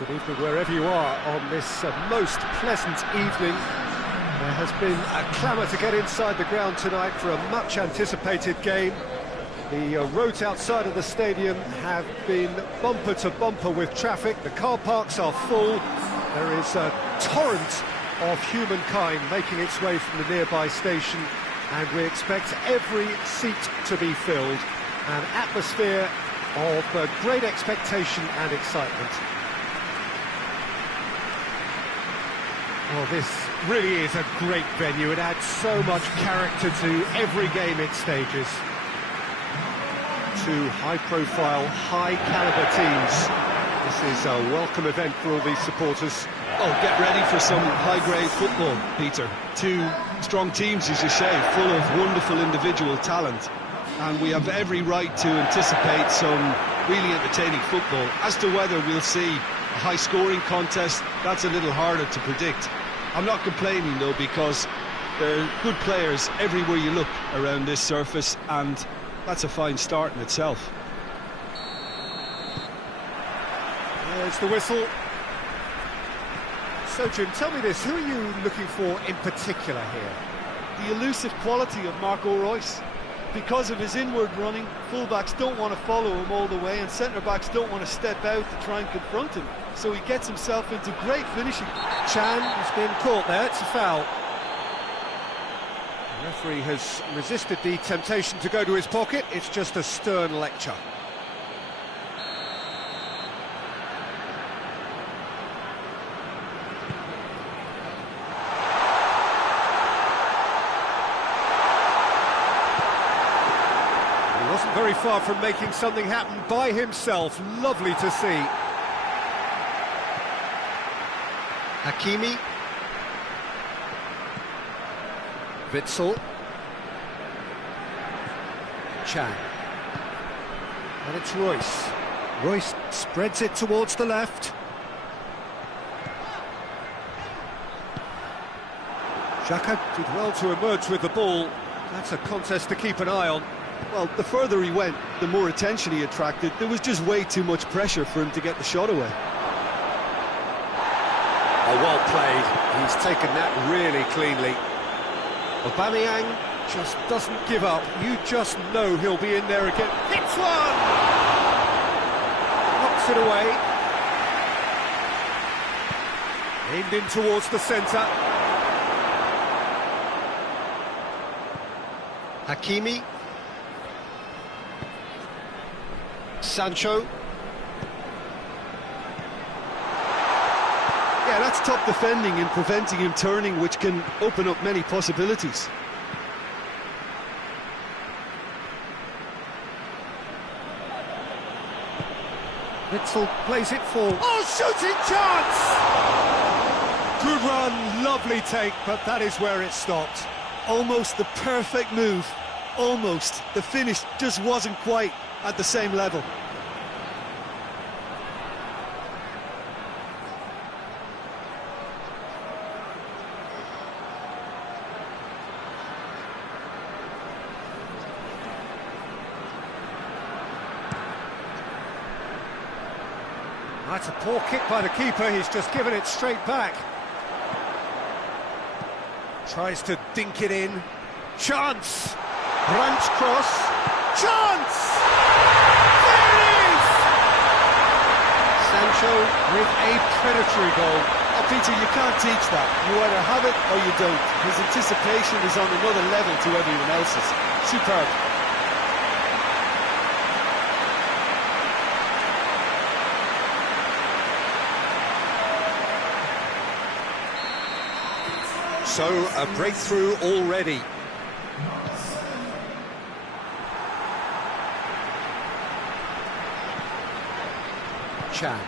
Good evening wherever you are on this most pleasant evening. There has been a clamour to get inside the ground tonight for a much-anticipated game. The roads outside of the stadium have been bumper to bumper with traffic. The car parks are full. There is a torrent of humankind making its way from the nearby station, and we expect every seat to be filled. An atmosphere of great expectation and excitement. Well, this really is a great venue. It adds so much character to every game it stages. Two high-profile, high-caliber teams. This is a welcome event for all these supporters. Oh, get ready for some high-grade football, Peter. Two strong teams, as you say, full of wonderful individual talent. And we have every right to anticipate some really entertaining football. As to whether we'll see a high-scoring contest, that's a little harder to predict. I'm not complaining, though, because there are good players everywhere you look around this surface, and that's a fine start in itself. There's the whistle. So, Jim, tell me this, who are you looking for in particular here? The elusive quality of Marco Reus. Because of his inward running, fullbacks don't want to follow him all the way, and centre-backs don't want to step out to try and confront him. So he gets himself into great finishing. Chan has been caught there, it's a foul. The referee has resisted the temptation to go to his pocket, it's just a stern lecture. He wasn't very far from making something happen by himself, lovely to see. Hakimi. Witsel. Chan. And it's Reus. Reus spreads it towards the left. Xhaka did well to emerge with the ball. That's a contest to keep an eye on. Well, the further he went, the more attention he attracted. There was just way too much pressure for him to get the shot away. Oh, well played. He's taken that really cleanly. Aubameyang just doesn't give up. You just know he'll be in there again. Hits one! Knocks it away. Aimed in towards the centre. Hakimi. Sancho. Yeah, that's top defending and preventing him turning, which can open up many possibilities. Witsel plays it forward. Oh, shooting chance! Good run, lovely take, but that is where it stopped. Almost the perfect move. Almost. The finish just wasn't quite at the same level. That's a poor kick by the keeper, he's just given it straight back. Tries to dink it in. Chance! Branch cross. Chance! There it is! Sancho with a predatory goal. Oh, Peter, you can't teach that. You either have it or you don't. His anticipation is on another level to everyone else's. Superb. So, a breakthrough already. Chan.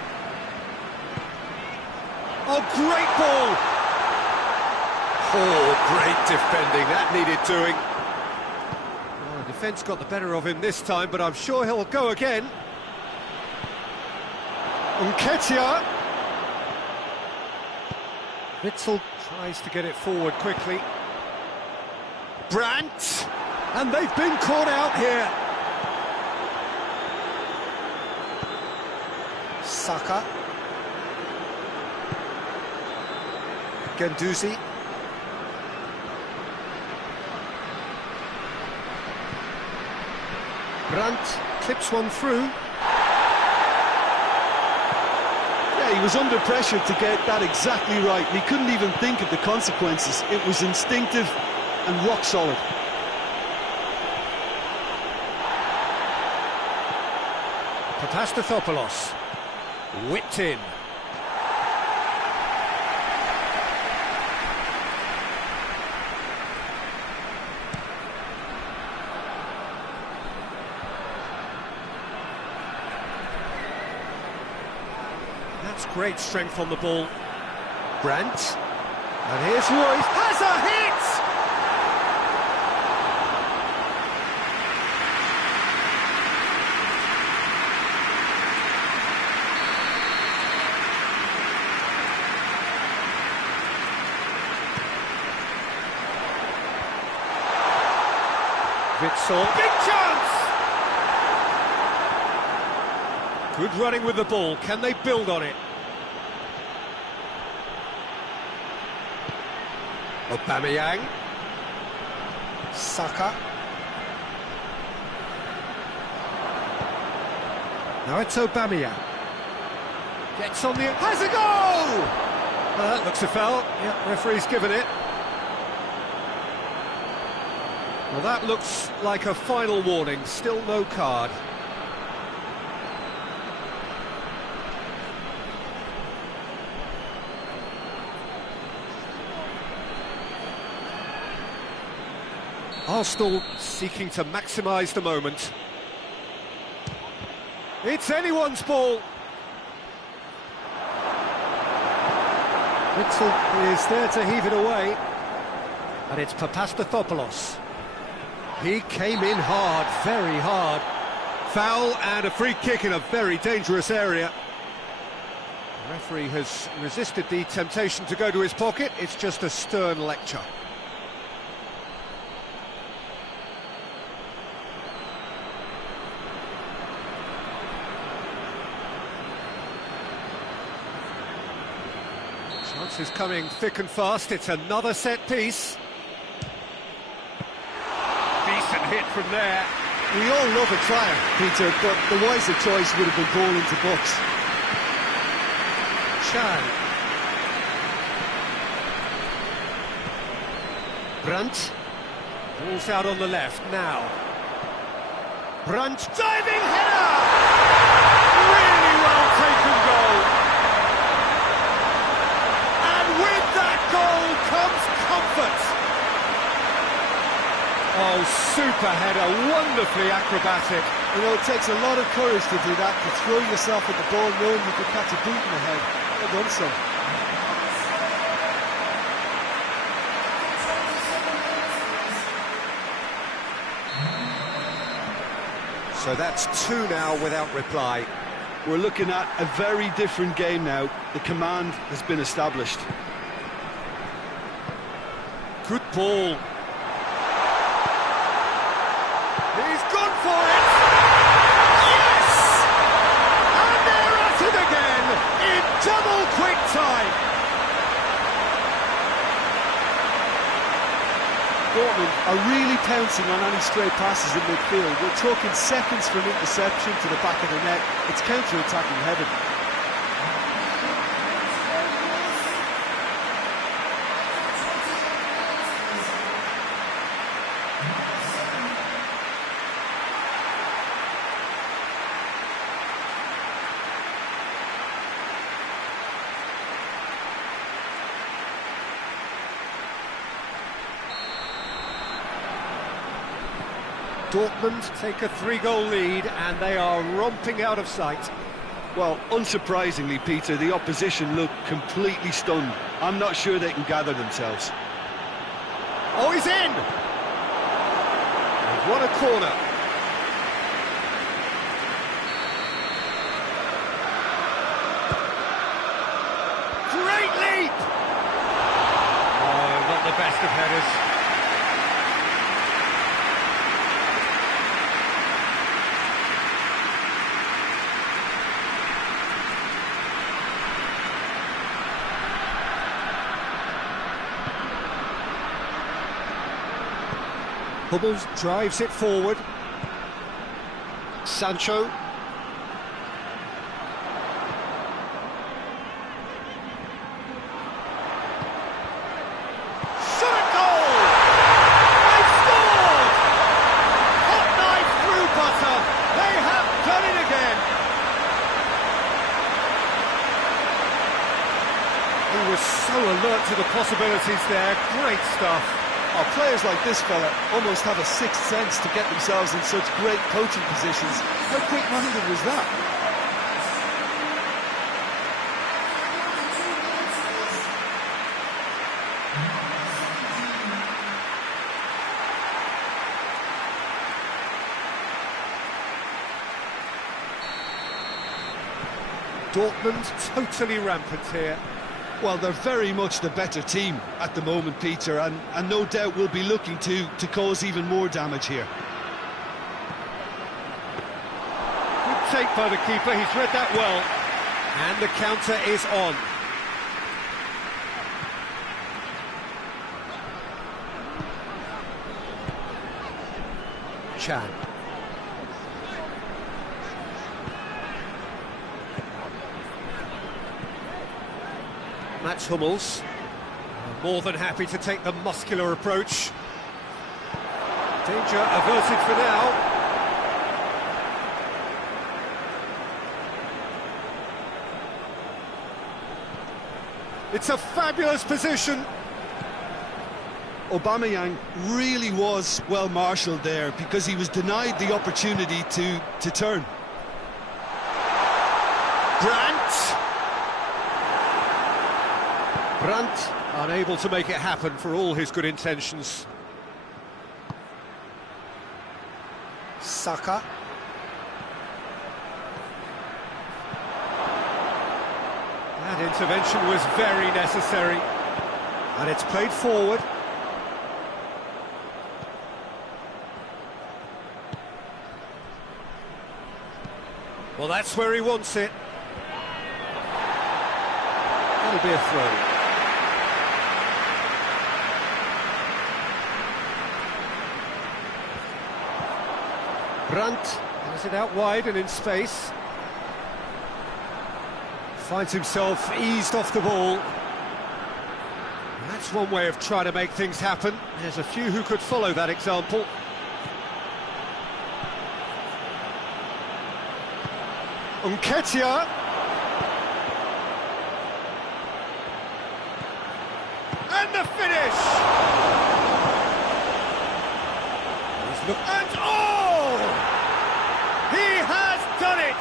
Oh, great ball! Oh, great defending, that needed doing. Well, the defence got the better of him this time, but I'm sure he'll go again. Nketiah. Witsel tries to get it forward quickly. Brandt! And they've been caught out here. Saka. Guendouzi. Brandt clips one through. Yeah, he was under pressure to get that exactly right. He couldn't even think of the consequences. It was instinctive and rock solid. Papastathopoulos, whipped in. That's great strength on the ball. Brandt, and here's Royce, has a hit! Witsel, big chance! Good running with the ball, can they build on it? Aubameyang. Saka. Now it's Aubameyang. Gets on the... has a goal! That looks a foul. Yeah, referee's given it. Well, that looks like a final warning. Still no card. Arsenal seeking to maximise the moment. It's anyone's ball. Witsel is there to heave it away. And it's Papastathopoulos. He came in hard, very hard. Foul and a free kick in a very dangerous area. The referee has resisted the temptation to go to his pocket. It's just a stern lecture. Chances coming thick and fast. It's another set piece. Decent hit from there. We all love a triumph, Peter, but the wiser choice would have been ball into box. Chan. Brandt. Ball's out on the left now. Brandt, diving header! Really well taken goal. And with that goal comes comfort. Oh, super header, wonderfully acrobatic. You know, it takes a lot of courage to do that, to throw yourself at the ball knowing you could catch a boot in the head. Well done, son. So that's two now without reply. We're looking at a very different game now. The command has been established. Good ball. He's gone for it! Yes! And they're at it again in double quick time. Dortmund are really pouncing on any stray passes in midfield. We're talking seconds from interception to the back of the net. It's counter-attacking heaven. Dortmund take a 3-goal lead and they are romping out of sight. Well, unsurprisingly, Peter, the opposition look completely stunned. I'm not sure they can gather themselves. Oh, he's in! They've won a corner. Great leap! Oh, not the best of headers. Hummels drives it forward. Sancho. Shot at goal! They've scored! Hot knife through butter. They have done it again. He was so alert to the possibilities there. Great stuff. Oh, players like this fella almost have a sixth sense to get themselves in such great coaching positions. How quick-minded was that? Dortmund totally rampant here. Well, they're very much the better team at the moment, Peter, and no doubt will be looking to cause even more damage here. Good take by the keeper, he's read that well. And the counter is on. Chan. Mats Hummels, more than happy to take the muscular approach. Danger averted for now. It's a fabulous position. Aubameyang really was well marshalled there because he was denied the opportunity to turn. Brandt unable to make it happen for all his good intentions. Saka. That intervention was very necessary. And it's played forward. Well, that's where he wants it. That'll be a throw. Brandt has it out wide and in space. Finds himself eased off the ball. That's one way of trying to make things happen. There's a few who could follow that example. Nketiah. And the finish! And oh! He has done it!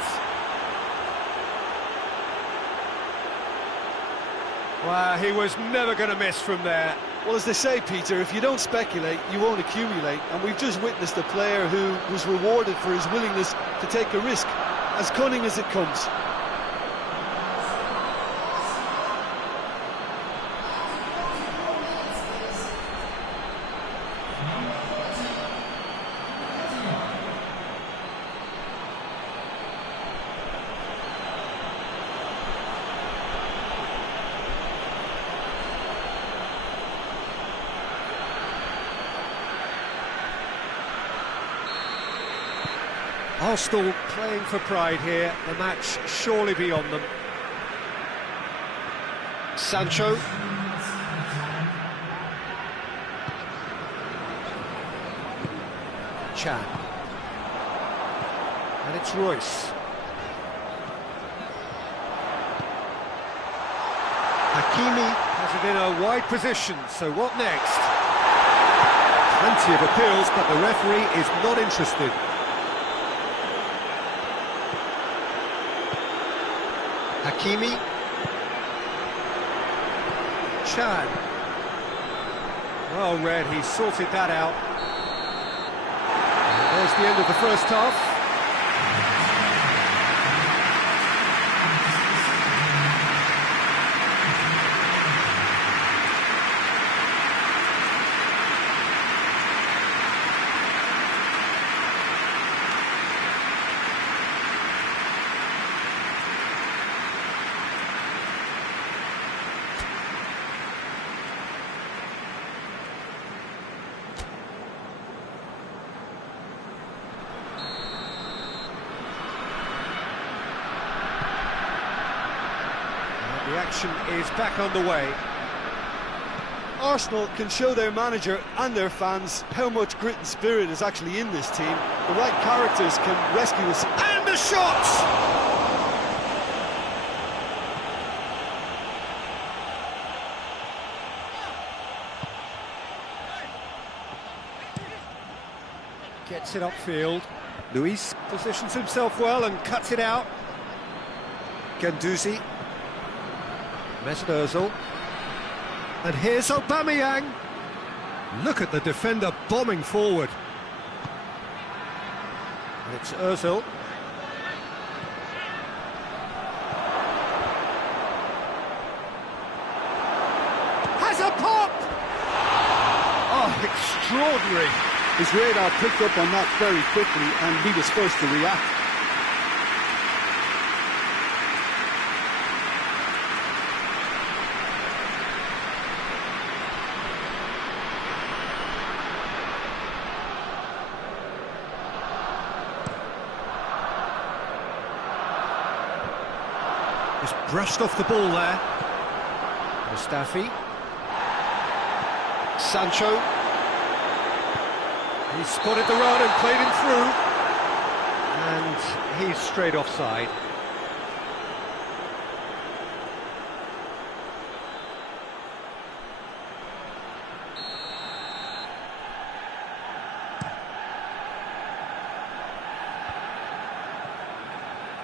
Wow, he was never going to miss from there. Well, as they say, Peter, if you don't speculate, you won't accumulate. And we've just witnessed a player who was rewarded for his willingness to take a risk, as cunning as it comes. Arsenal playing for pride here, the match surely beyond them. Sancho. Chan. And it's Royce. Hakimi has it in a wide position, so what next? Plenty of appeals, but the referee is not interested. Hakimi. Chan. Well read, he sorted that out. And there's the end of the first half. action is back on the way. Arsenal can show their manager and their fans how much grit and spirit is actually in this team. The right characters can rescue us. And the shot! Gets it upfield. Luis positions himself well and cuts it out. Guendouzi. Mesut Ozil. And here's Aubameyang. Look at the defender bombing forward. And it's Ozil. Has a pop! Oh, extraordinary. His radar picked up on that very quickly, and he was first to react. Just brushed off the ball there. Mustafi. Sancho. He spotted the run and played him through. And he's straight offside.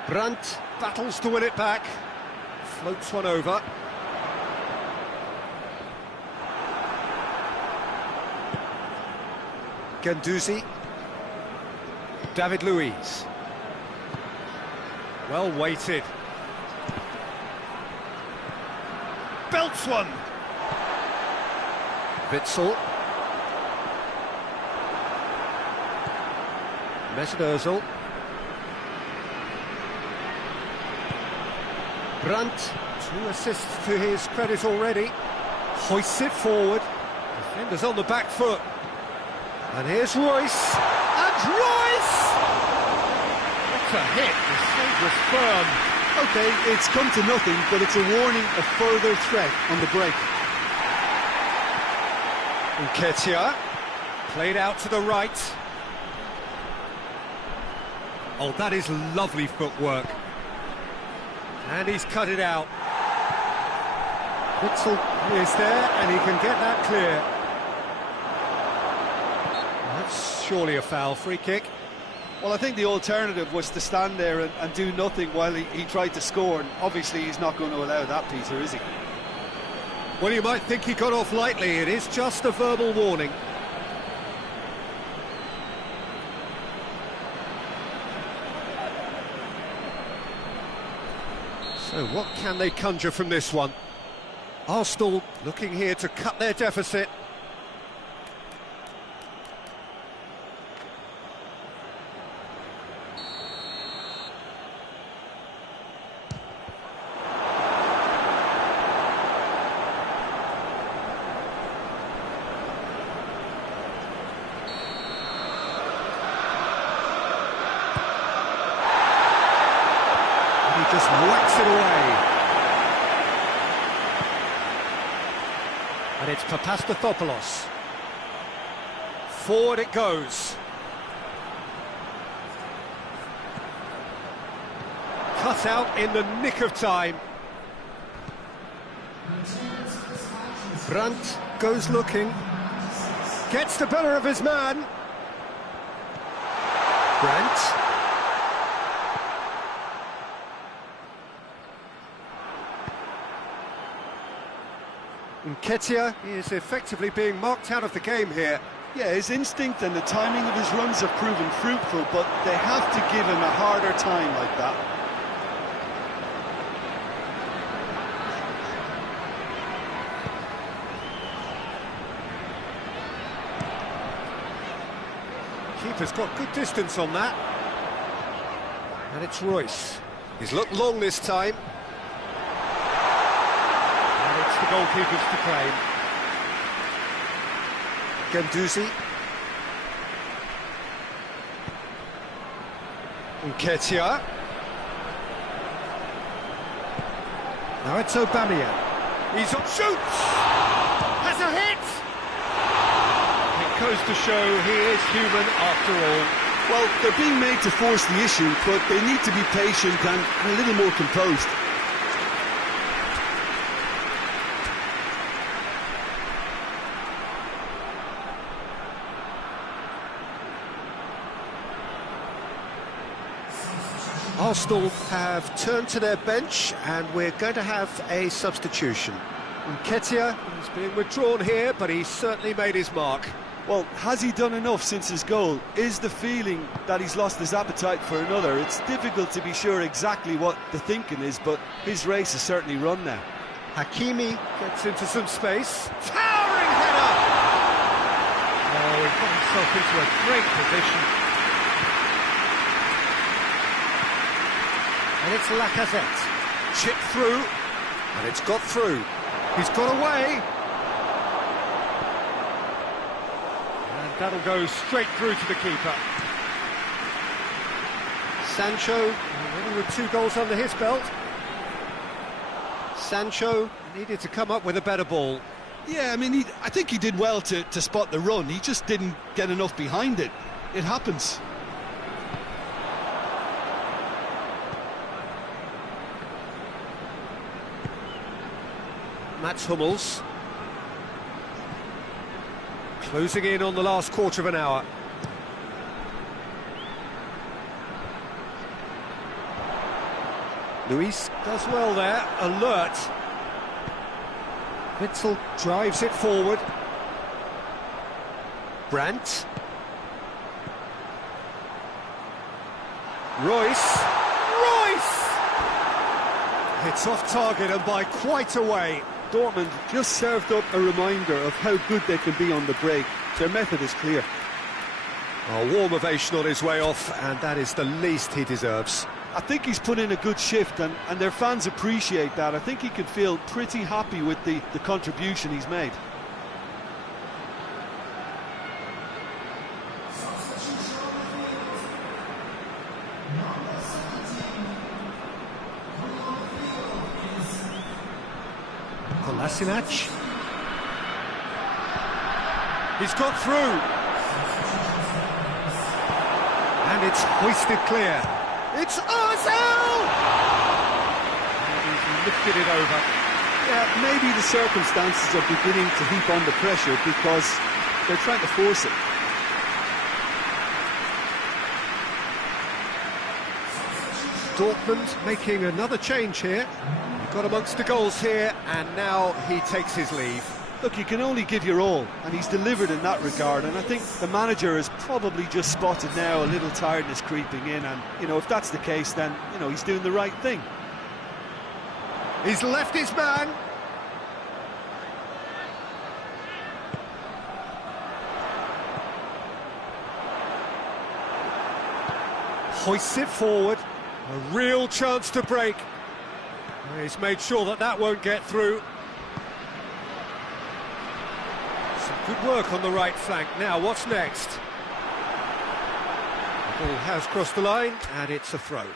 Brandt battles to win it back. Floats one over. Guendouzi. David Luiz. Well weighted. Belts one. Witsel. Mesut Ozil. Brandt, 2 assists to his credit already. Hoists it forward. Defenders on the back foot. And here's Royce. And Royce! What a hit. The save was firm. Okay, it's come to nothing, but it's a warning of further threat on the break. Nketiah. Played out to the right. Oh, that is lovely footwork. And he's cut it out. Witsel is there, and he can get that clear. That's surely a foul. Free kick. Well, I think the alternative was to stand there and do nothing while he tried to score, and obviously he's not going to allow that, Peter, is he? Well, you might think he got off lightly. It is just a verbal warning. So what can they conjure from this one? Arsenal looking here to cut their deficit. Just whacks it away. And it's Papastathopoulos. Forward it goes. Cut out in the nick of time. Brandt goes looking. Gets the better of his man. Brandt. Nketiah is effectively being marked out of the game here. Yeah, his instinct and the timing of his runs have proven fruitful, but they have to give him a harder time like that. Keeper's got good distance on that. And it's Royce. He's looked long this time. The goalkeepers to claim. Guendouzi. Nketiah. Now it's Aubameyang. He's on, shoots! Has a hit! It goes to show he is human after all. Well, they're being made to force the issue, but they need to be patient and a little more composed. Arsenal have turned to their bench and we're going to have a substitution. Nketiah is being withdrawn here, but he's certainly made his mark. Well, has he done enough since his goal? Is the feeling that he's lost his appetite for another? It's difficult to be sure exactly what the thinking is, but his race is certainly run now. Hakimi gets into some space. Towering header! Oh, he got himself into a great position. And it's Lacazette. Chipped through, and it's got through. He's got away. And that'll go straight through to the keeper. Sancho, already with 2 goals under his belt. Sancho needed to come up with a better ball. Yeah, I mean, I think he did well to spot the run. He just didn't get enough behind it. It happens. Mats Hummels. Closing in on the last quarter of an hour. Luis does well there, alert. Witzel drives it forward. Brandt. Royce. It's off target and by quite a way. Dortmund just served up a reminder of how good they can be on the break. Their method is clear. A warm ovation on his way off, and that is the least he deserves. I think he's put in a good shift, and their fans appreciate that. I think he can feel pretty happy with the contribution he's made. Kolasinac. He's got through. And it's hoisted clear. It's Ozil! And he's lifted it over. Yeah, maybe the circumstances are beginning to heap on the pressure because they're trying to force it. Dortmund making another change here. He got amongst the goals here, and now he takes his leave. Look, you can only give your all, and he's delivered in that regard, and I think the manager has probably just spotted now a little tiredness creeping in, and, you know, if that's the case, then, you know, he's doing the right thing. He's left his man. Hoists it forward. A real chance to break. He's made sure that that won't get through. Some good work on the right flank. Now, what's next? The ball has crossed the line, and it's a throw.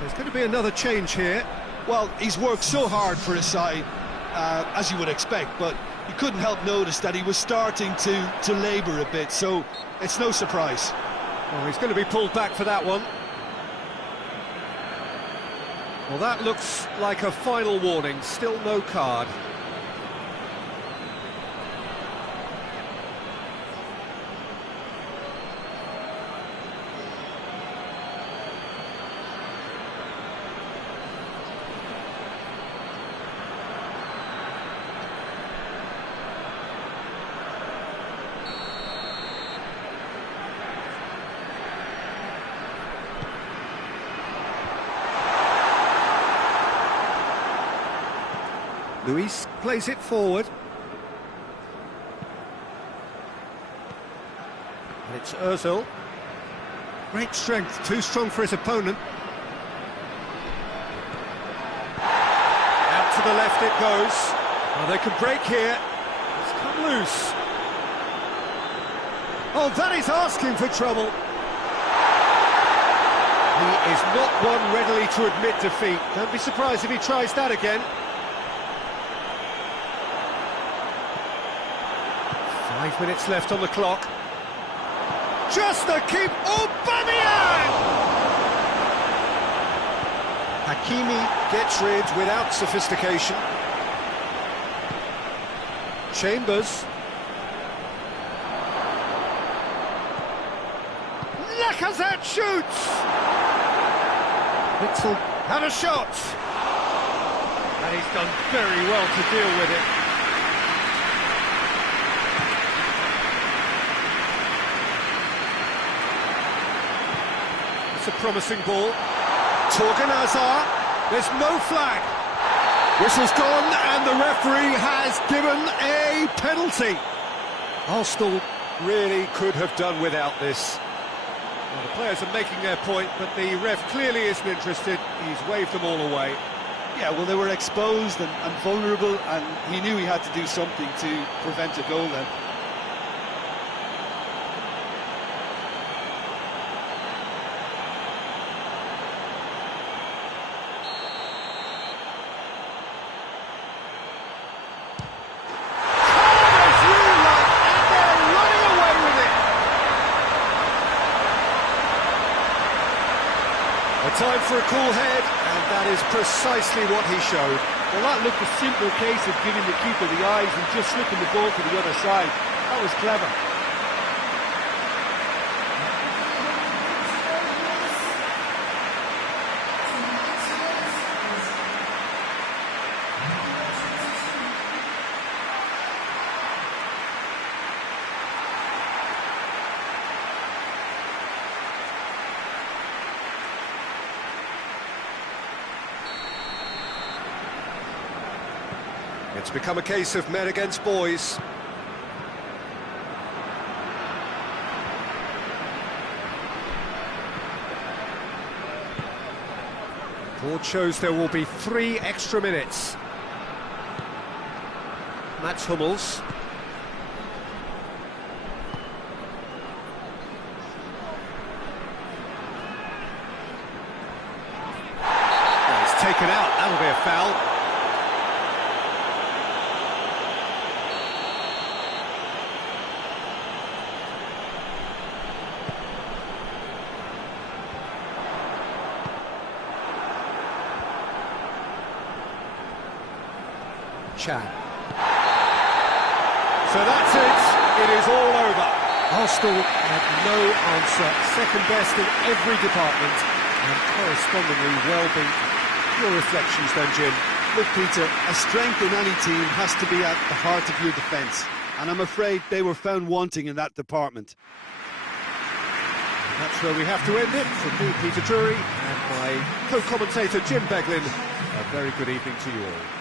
There's going to be another change here. Well, he's worked so hard for his side, as you would expect, but you couldn't help notice that he was starting to labour a bit, so it's no surprise. Well, he's going to be pulled back for that one. Well, that looks like a final warning, still no card. Luis plays it forward. And it's Ozil. Great strength, too strong for his opponent. to the left it goes. Well, they can break here. It's come loose. Oh, that is asking for trouble. He is not one readily to admit defeat. Don't be surprised if he tries that again. 5 minutes left on the clock. Just the keep. Aubameyang! Hakimi gets rid without sophistication. Chambers. Lacazette shoots! Witzel had a shot! And he's done very well to deal with it. It's a promising ball. Torgan Hazard, there's no flag. Whistle's gone and the referee has given a penalty. Arsenal really could have done without this. Well, the players are making their point, but the ref clearly isn't interested. He's waved them all away. Yeah, well, they were exposed and vulnerable, and he knew he had to do something to prevent a goal then. Time for a cool head, and that is precisely what he showed. Well, that looked a simple case of giving the keeper the eyes and just slipping the ball to the other side. That was clever. It's become a case of men against boys. Board shows there will be 3 extra minutes. Mats Hummels. Well, it's taken out, that'll be a foul. Chan. So that's it. It is all over. Arsenal had no answer. Second best in every department and correspondingly well beaten. Your reflections then, Jim? Look, Peter, a strength in any team has to be at the heart of your defence, and I'm afraid they were found wanting in that department. And that's where we have to end it. From me, Peter Drury, and my co-commentator, Jim Beglin. A very good evening to you all.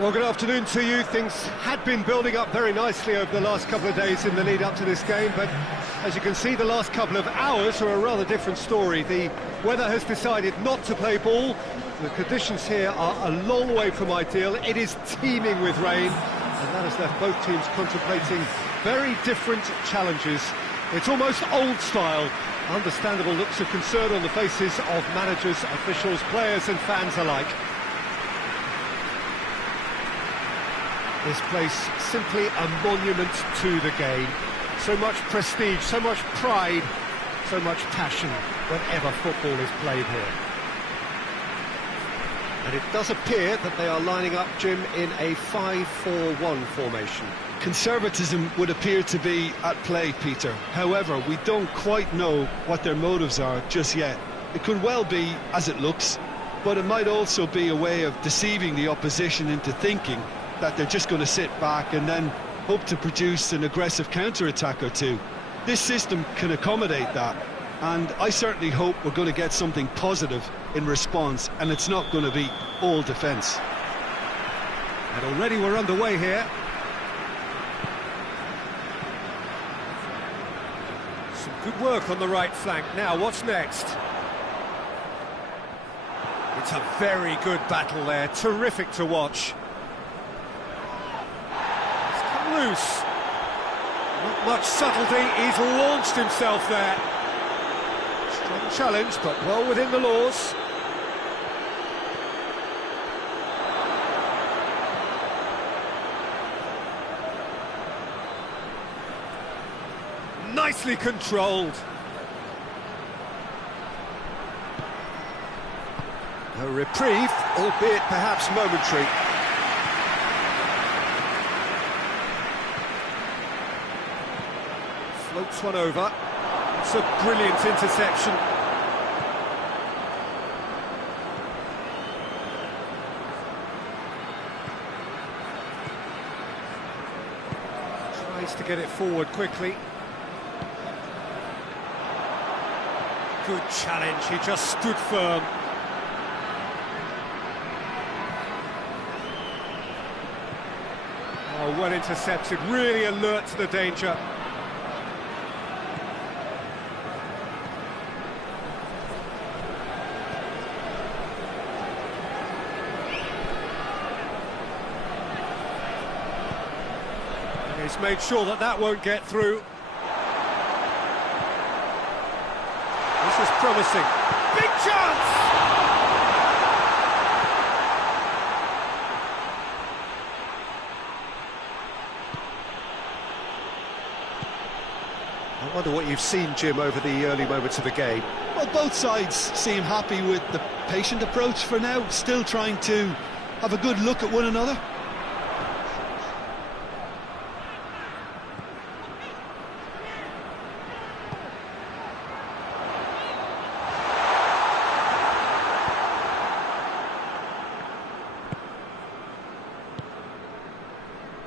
Well, good afternoon to you. Things had been building up very nicely over the last couple of days in the lead up to this game, but as you can see, the last couple of hours are a rather different story. The weather has decided not to play ball. The conditions here are a long way from ideal. It is teeming with rain, and that has left both teams contemplating very different challenges. It's almost old style. Understandable looks of concern on the faces of managers, officials, players and fans alike. This place simply a monument to the game. So much prestige, so much pride, so much passion whenever football is played here. And it does appear that they are lining up, Jim, in a 5-4-1 formation. Conservatism would appear to be at play, Peter. However, we don't quite know what their motives are just yet. It could well be as it looks, but it might also be a way of deceiving the opposition into thinking that they're just going to sit back and then hope to produce an aggressive counter-attack or two. This system can accommodate that, and I certainly hope we're going to get something positive in response, and it's not going to be all defence. And already we're underway here. Some good work on the right flank. Now, what's next? It's a very good battle there, terrific to watch. Loose. Not much subtlety, he's launched himself there. Strong challenge, but well within the laws. Nicely controlled. A reprieve, albeit perhaps momentary. Floats one over. It's a brilliant interception. Tries to get it forward quickly. Good challenge, he just stood firm. Oh, well intercepted, really alert to the danger. He's made sure that that won't get through. This is promising. Big chance! I wonder what you've seen, Jim, over the early moments of the game. Well, both sides seem happy with the patient approach for now, still trying to have a good look at one another.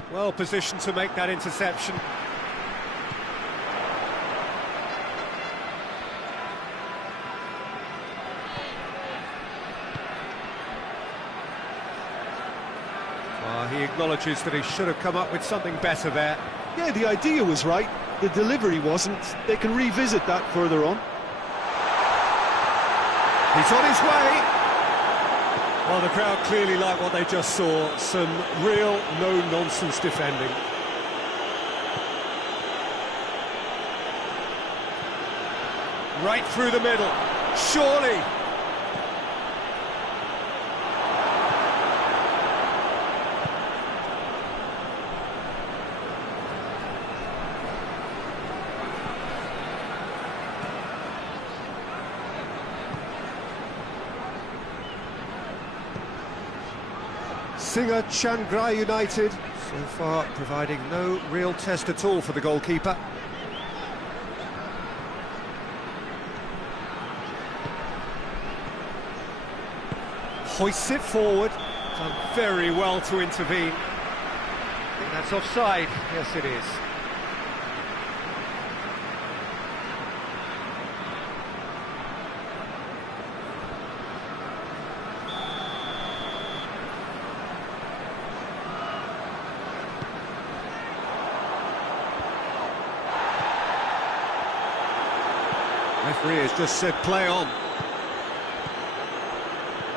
Well positioned to make that interception. He acknowledges that he should have come up with something better there. Yeah, the idea was right, the delivery wasn't. They can revisit that further on. He's on his way. Well, the crowd clearly like what they just saw. Some real no-nonsense defending. Right through the middle. Surely. Singer Chiangrai United, so far providing no real test at all for the goalkeeper. Hoists it forward, done very well to intervene. I think that's offside, yes it is. Referee has just said play on.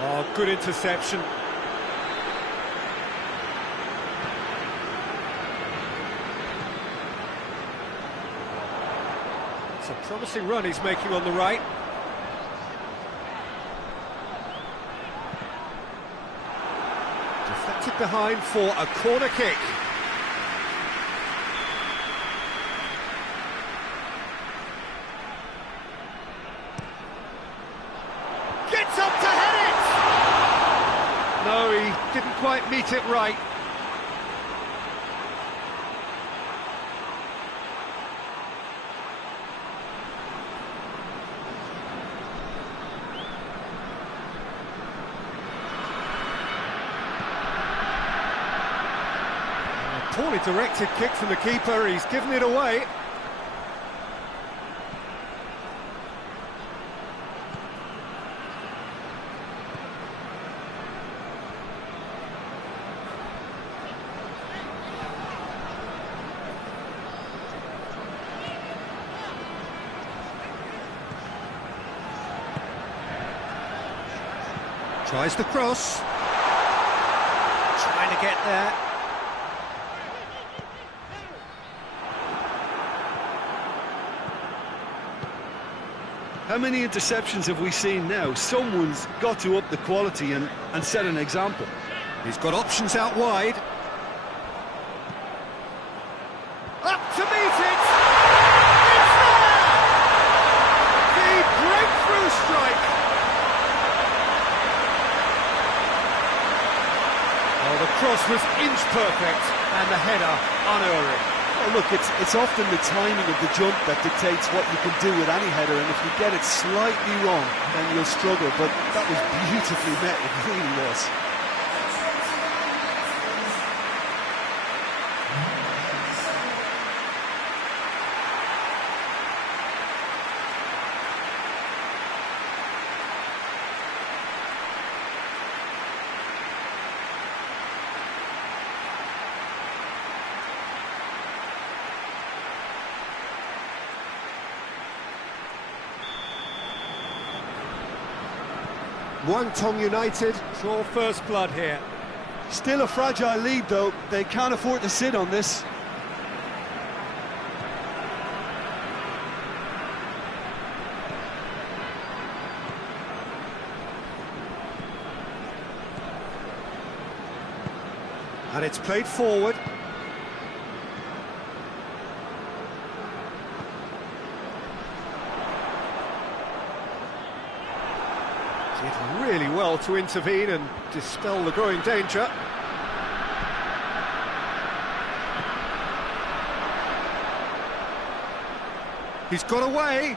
Oh, good interception. It's a promising run he's making on the right. Deflected behind for a corner kick. Gets up to head it! No, he didn't quite meet it right. Poorly directed kick from the keeper, he's given it away. Tries the cross. Trying to get there. How many interceptions have we seen now? Someone's got to up the quality and set an example. He's got options out wide. Up to meet it! It's there! The breakthrough strike! Oh, the cross was inch perfect and the header unerring. Oh, look, it's often the timing of the jump that dictates what you can do with any header, and if you get it slightly wrong, then you'll struggle, but that was beautifully met, it really was. Guangdong United draw first blood here. Still a fragile lead, though. They can't afford to sit on this. And it's played forward. Did really well to intervene and dispel the growing danger. He's got away.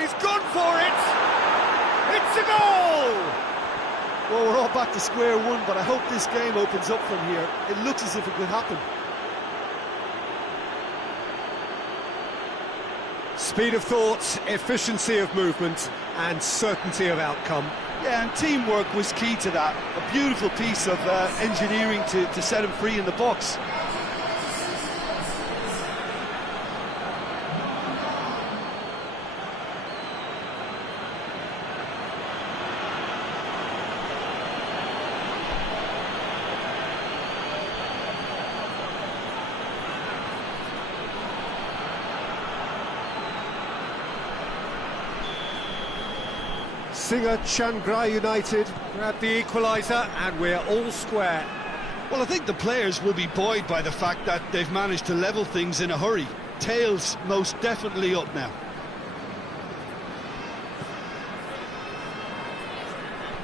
He's gone for it! It's a goal! Well, we're all back to square one, but I hope this game opens up from here. It looks as if it could happen. Speed of thought, efficiency of movement, and certainty of outcome. Yeah, and teamwork was key to that. A beautiful piece of engineering to set him free in the box. Singer Chiangrai United grab the equaliser and we're all square. Well, I think the players will be buoyed by the fact that they've managed to level things in a hurry. Tails most definitely up now.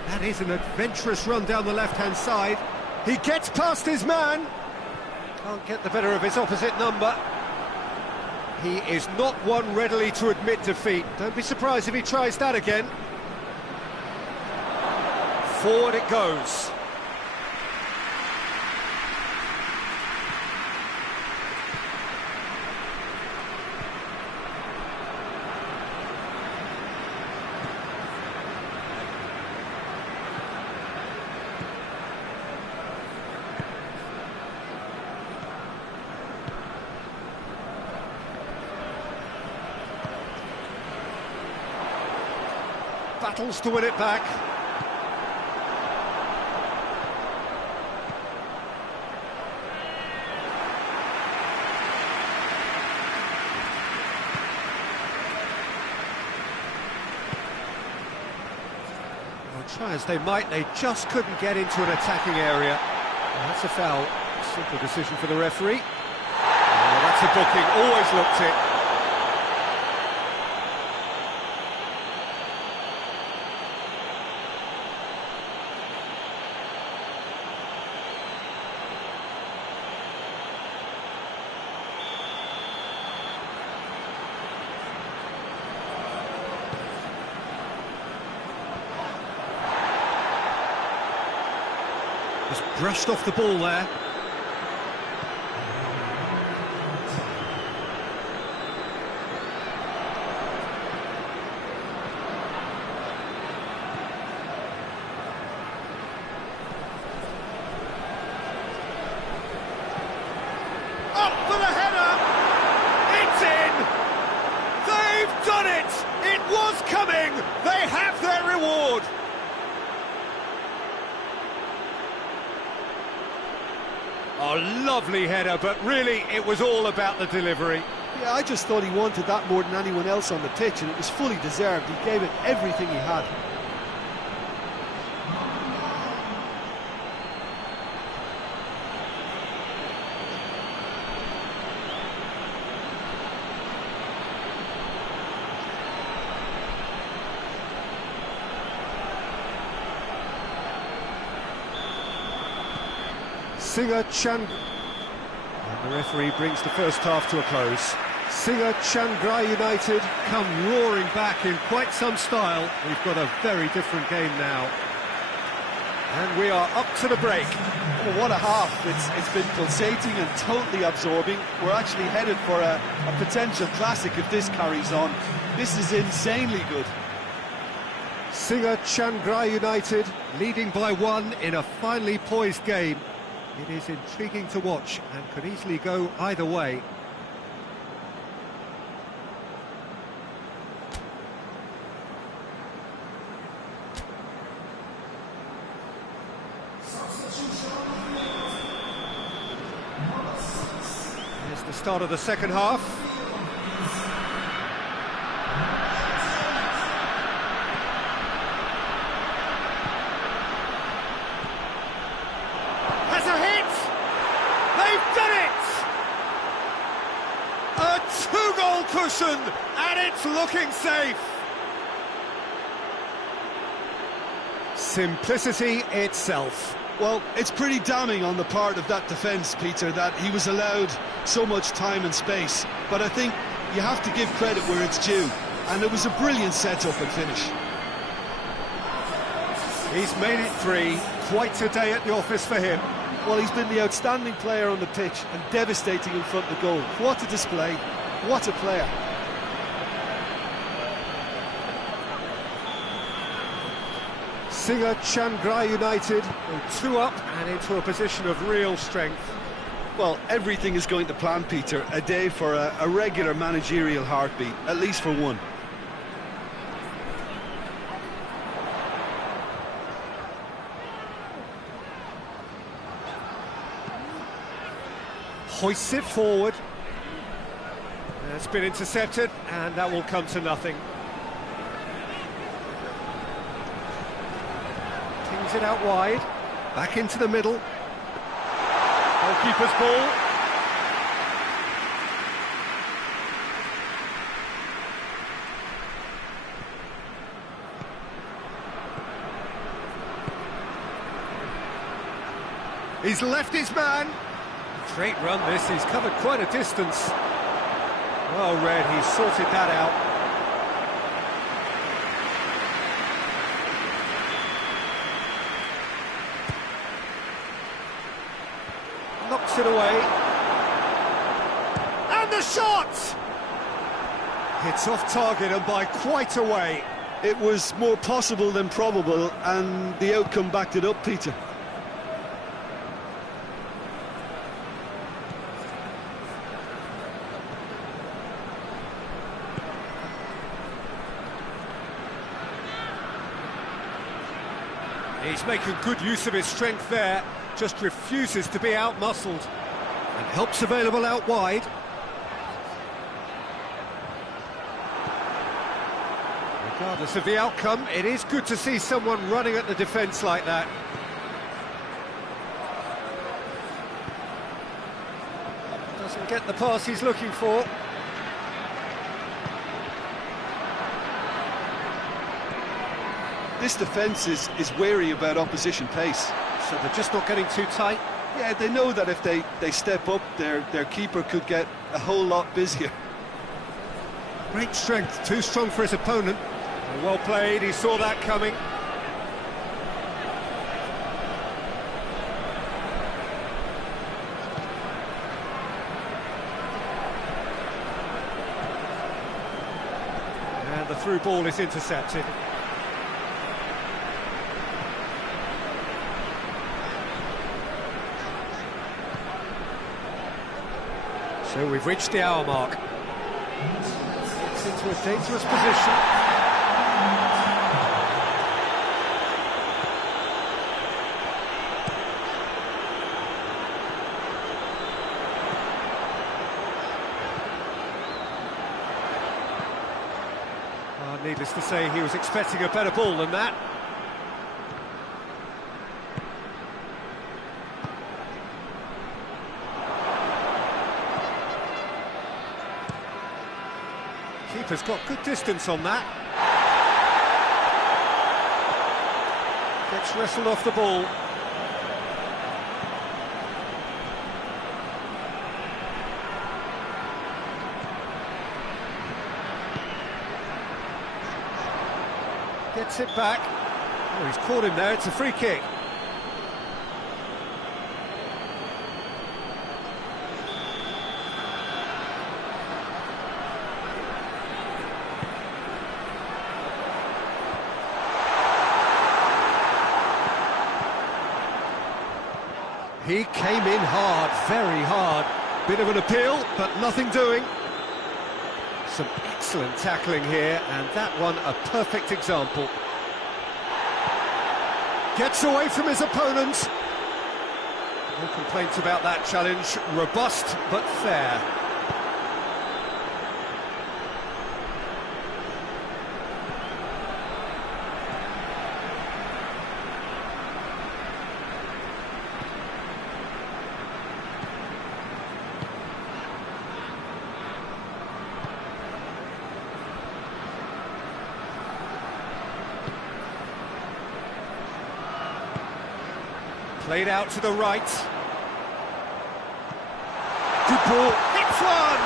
That is an adventurous run down the left-hand side. He gets past his man. Can't get the better of his opposite number. He is not one readily to admit defeat. Don't be surprised if he tries that again. Forward it goes. battles to win it back. Well, try as they might, they just couldn't get into an attacking area. Well, that's a foul. Simple decision for the referee. Oh, that's a booking, always looked it. Just brushed off the ball there. Up for the header! It's in! They've done it! It was coming! They have their reward! Oh, lovely header, but really it was all about the delivery. Yeah, I just thought he wanted that more than anyone else on the pitch, and it was fully deserved. He gave it everything he had. Singer Chan... And the referee brings the first half to a close. Singer Chiangrai United come roaring back in quite some style. We've got a very different game now. And we are up to the break. Oh, what a half. It's been pulsating and totally absorbing. We're actually headed for a potential classic if this carries on. This is insanely good. Singer Chiangrai United leading by 1 in a finely poised game. It is intriguing to watch and could easily go either way. Here's the start of the second half. Has a hit! They've done it! A two-goal cushion, and it's looking safe. Simplicity itself. Well, it's pretty damning on the part of that defence, Peter, that he was allowed so much time and space. But I think you have to give credit where it's due, and it was a brilliant set-up and finish. He's made it 3. Quite a day at the office for him. Well, he's been the outstanding player on the pitch and devastating in front of the goal. What a display, what a player. Singer Chiangrai United go 2 up and into a position of real strength. Well, everything is going to plan, Peter. A day for a regular managerial heartbeat, at least for one. Hoists it forward. It's been intercepted, and that will come to nothing. Tings it out wide, back into the middle. Goalkeeper's ball. He's left his man. Great run this, he's covered quite a distance. Well read, he's sorted that out. Knocks it away. And the shot! It's off target and by quite a way. It was more possible than probable, and the outcome backed it up, Peter. He's making good use of his strength there, just refuses to be out-muscled. And help's available out wide. Regardless of the outcome, it is good to see someone running at the defence like that. Doesn't get the pass he's looking for. This defence is wary about opposition pace. So they're just not getting too tight? Yeah, they know that if they step up, their keeper could get a whole lot busier. Great strength, too strong for his opponent. Well played, he saw that coming. And the through ball is intercepted. So we've reached the hour mark. It's into a dangerous position. Needless to say, he was expecting a better ball than that. Keeper's got good distance on that. Gets wrestled off the ball. Gets it back. Oh, he's caught him there, it's a free kick. He came in hard, very hard. Bit of an appeal, but nothing doing. Some excellent tackling here, and that one a perfect example. Gets away from his opponent. No complaints about that challenge. Robust, but fair. Played out to the right. Good ball. Hits one!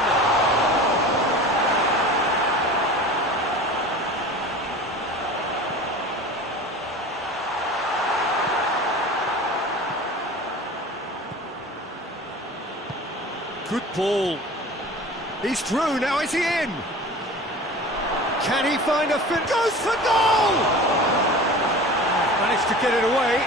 Good ball. He's through, now is he in? Can he find a fit? Goes for goal! Managed to get it away.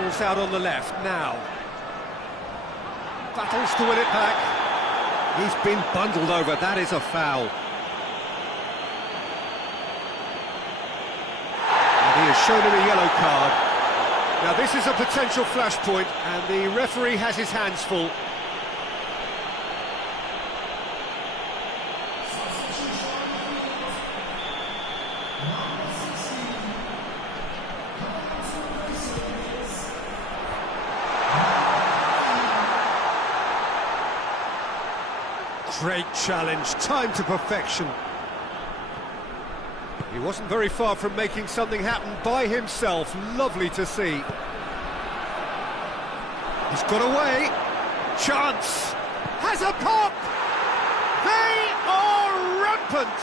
Ball's out on the left now. Battles to win it back. He's been bundled over, that is a foul. And he has shown him a yellow card. Now this is a potential flashpoint, and the referee has his hands full. Great challenge, time to perfection. He wasn't very far from making something happen by himself. Lovely to see. He's got away. Chance. Has a pop. They are rampant.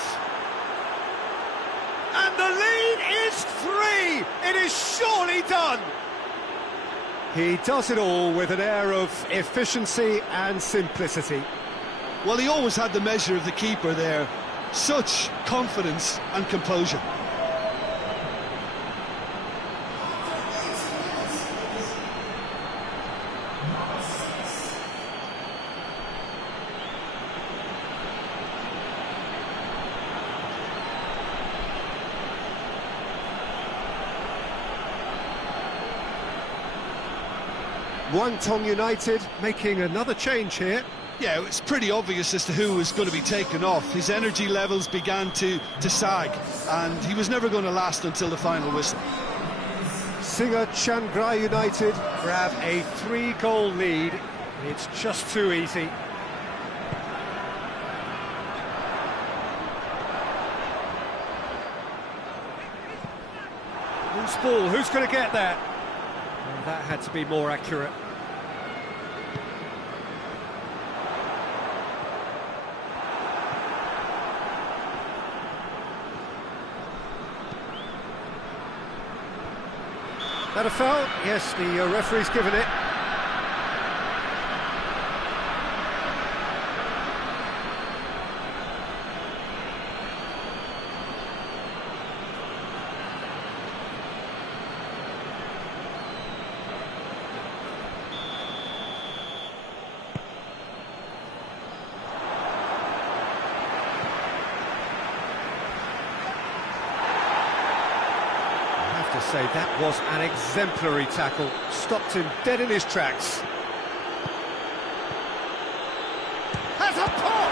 And the lead is 3. It is surely done. He does it all with an air of efficiency and simplicity. Well, he always had the measure of the keeper there. Such confidence and composure. Guangdong United making another change here. Yeah, it's pretty obvious as to who was going to be taken off. His energy levels began to sag, and he was never going to last until the final whistle. Singa Chiangrai United grab a 3-goal lead. It's just too easy. Loose ball, who's going to get that? Well, that had to be more accurate. That a foul? Yes, the referee's given it. To say that was an exemplary tackle, stopped him dead in his tracks. Has a pop!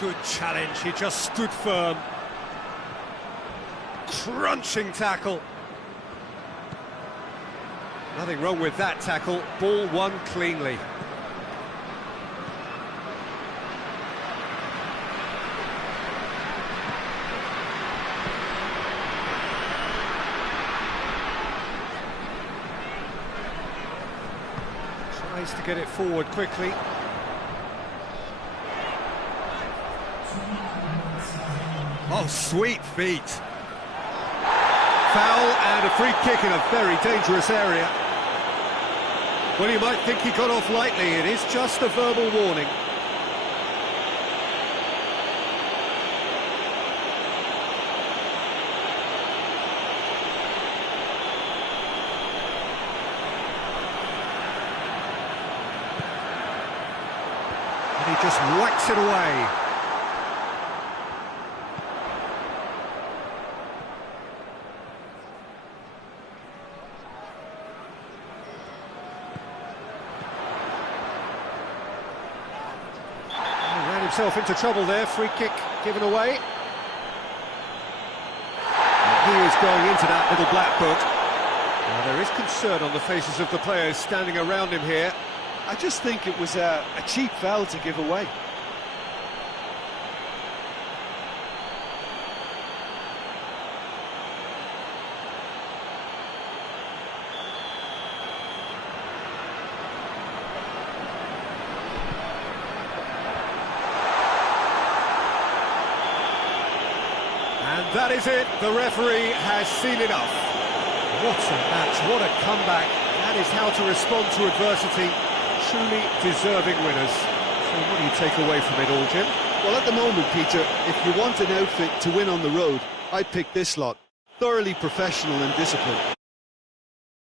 Good challenge, he just stood firm. Crunching tackle. Nothing wrong with that tackle, ball won cleanly. Tries to get it forward quickly. Oh, sweet feet. Foul and a free kick in a very dangerous area. Well, you might think he got off lightly. It is just a verbal warning. He just whacks it away. He ran himself into trouble there, free kick given away. And he is going into that little black book. Now, there is concern on the faces of the players standing around him here. I just think it was a cheap foul to give away. And that is it, the referee has seen enough. What a match, what a comeback. That is how to respond to adversity. Truly deserving winners. So what do you take away from it all, Jim? Well, at the moment, Peter, if you want an outfit to win on the road, I'd pick this lot. Thoroughly professional and disciplined.